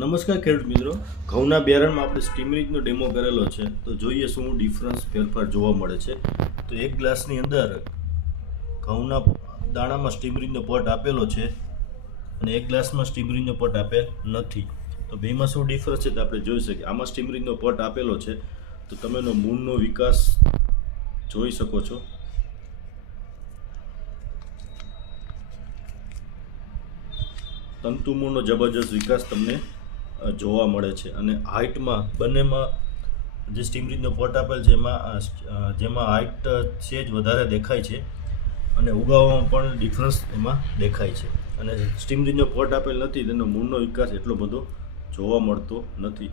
નમસ્કાર ખેડૂત મિત્રો, ઘઉંના બિયારણમાં આપણે સ્ટીમરીજનો ડેમો કરેલો છે. તો જોઈએ શું ડિફરન્સ ફેરફાર જોવા મળે છે. તો એક ગ્લાસની અંદર ઘઉંના દાણામાં સ્ટીમરીજનો પટ આપેલો છે અને એક ગ્લાસમાં સ્ટીમરીજનો પટ આપેલ નથી. તો બેમાં શું ડિફરન્સ છે તો આપણે જોઈ શકીએ. આમાં સ્ટીમરીજનો પટ આપેલો છે તો તમે એનો મૂળનો વિકાસ જોઈ શકો છો. તંતુમૂળનો જબરજસ્ત વિકાસ તમને જોવા મળે છે અને હાઇટમાં બંનેમાં જે સ્ટીમરીજનો પટ આપેલ છે જેમાં હાઇટ છે જ વધારે દેખાય છે અને ઉગાવવામાં પણ ડિફરન્સ એમાં દેખાય છે. અને સ્ટીમરીજનો પટ આપેલ નથી તેનો મૂળનો વિકાસ એટલો બધો જોવા મળતો નથી.